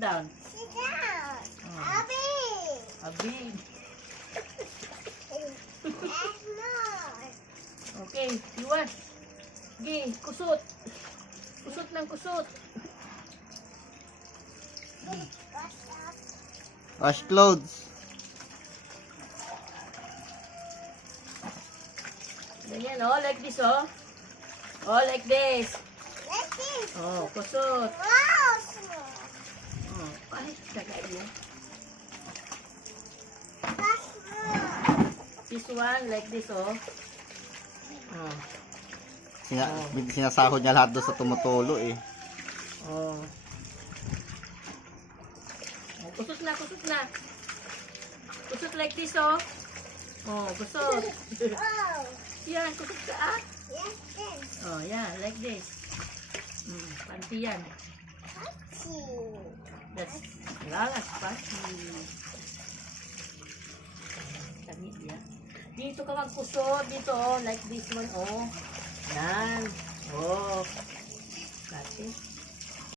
down. Sit down. Oh. Abby. Abi. That's more. Okay, iwas. Sige, kusot. Kusot ng kusot. What's up? Wash clothes. Ganyan, oh, like this, oh. Oh, like this. Like this. Oh, kusot. Wow, small. Oh, ay, tagay mo. That's more. This one, like this, oh. Oh, Sinasahod niya lahat doon sa tumutulo eh. oh. Oh, kusot na, kusot na. Kusot like this, oh. Oh, kusot. Oh, Yan, kusot ka, ah. yes, this. Oh, yan, like this. Panty yan. Touchy. That's lalas, panty. Kami, yan. Dito ka magkusot, dito, oh, like this one, oh. Yan.